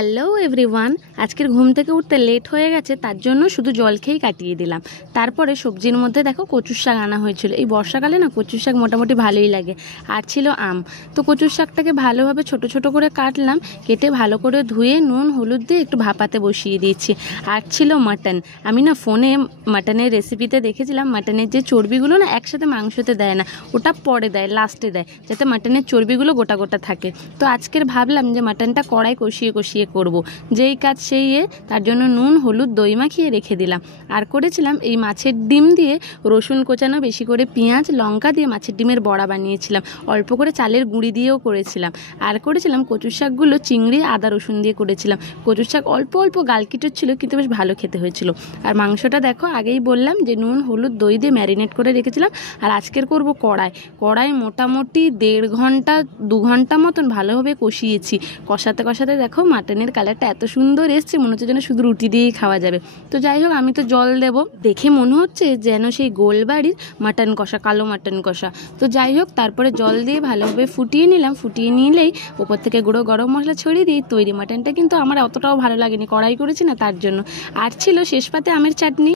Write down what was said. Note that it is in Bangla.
হ্যালো এভরিওয়ান, আজকের ঘুম থেকে উঠতে লেট হয়ে গেছে, তার জন্য শুধু জল খেয়েই কাটিয়ে দিলাম। তারপরে সবজির মধ্যে দেখো কচুর শাক আনা হয়েছিল। এই বর্ষাকালে না কচুর শাক মোটামুটি ভালোই লাগে। আর ছিল আম। তো কচুর শাকটাকে ভালোভাবে ছোট ছোট করে কাটলাম, কেটে ভালো করে ধুয়ে নুন হলুদ দিয়ে একটু ভাপাতে বসিয়ে দিয়েছি। আর ছিল মাটন। আমি না ফোনে মাটনের রেসিপিতে দেখেছিলাম মাটনের যে চর্বিগুলো না একসাথে মাংসতে দেয় না, ওটা পরে দেয়, লাস্টে দেয়, যাতে মাটনের চর্বিগুলো গোটা গোটা থাকে। তো আজকের ভাবলাম যে মাটনটা কড়াই কষিয়ে কষিয়ে করব, যেই কাজ সেই তার জন্য নুন হলুদ দই মাখিয়ে রেখে দিলাম। আর করেছিলাম এই মাছের ডিম দিয়ে রসুন কোচানো, বেশি করে পেঁয়াজ লঙ্কা দিয়ে মাছের ডিমের বড়া বানিয়েছিলাম। অল্প করে চালের গুঁড়ি দিয়েও করেছিলাম। আর করেছিলাম কচুর শাকগুলো চিংড়ি আদা রসুন দিয়ে করেছিলাম। কচুর শাক অল্প অল্প গালকিটো ছিল, কিন্তু বেশ ভালো খেতে হয়েছিল। আর মাংসটা দেখো আগেই বললাম যে নুন হলুদ দই দিয়ে ম্যারিনেট করে রেখেছিলাম। আর আজকের করব কড়াই মোটামুটি 1.5 ঘন্টা 2 ঘন্টা মতন ভালোভাবে কষিয়েছি। কষাতে কষাতে দেখো মাটনের কালারটা এত সুন্দর এসছে, মনে হচ্ছে যেন শুধু রুটি দিয়েই খাওয়া যাবে। তো যাই হোক, আমি তো জল দেব, দেখে মনে হচ্ছে যেন সেই গোলবাড়ির মাটন কষা, কালো মাটন কষা। তো যাই হোক, তারপরে জল দিয়ে ভালোভাবে ফুটিয়ে নিলাম। ফুটিয়ে নিলেই ওপর থেকে গুঁড়ো গরম মশলা ছড়িয়ে দিই। তৈরি মাটনটা কিন্তু আমার অতটাও ভালো লাগেনি, কড়াই করেছি না তার জন্য। আর ছিল শেষ পাতে আমের চাটনি।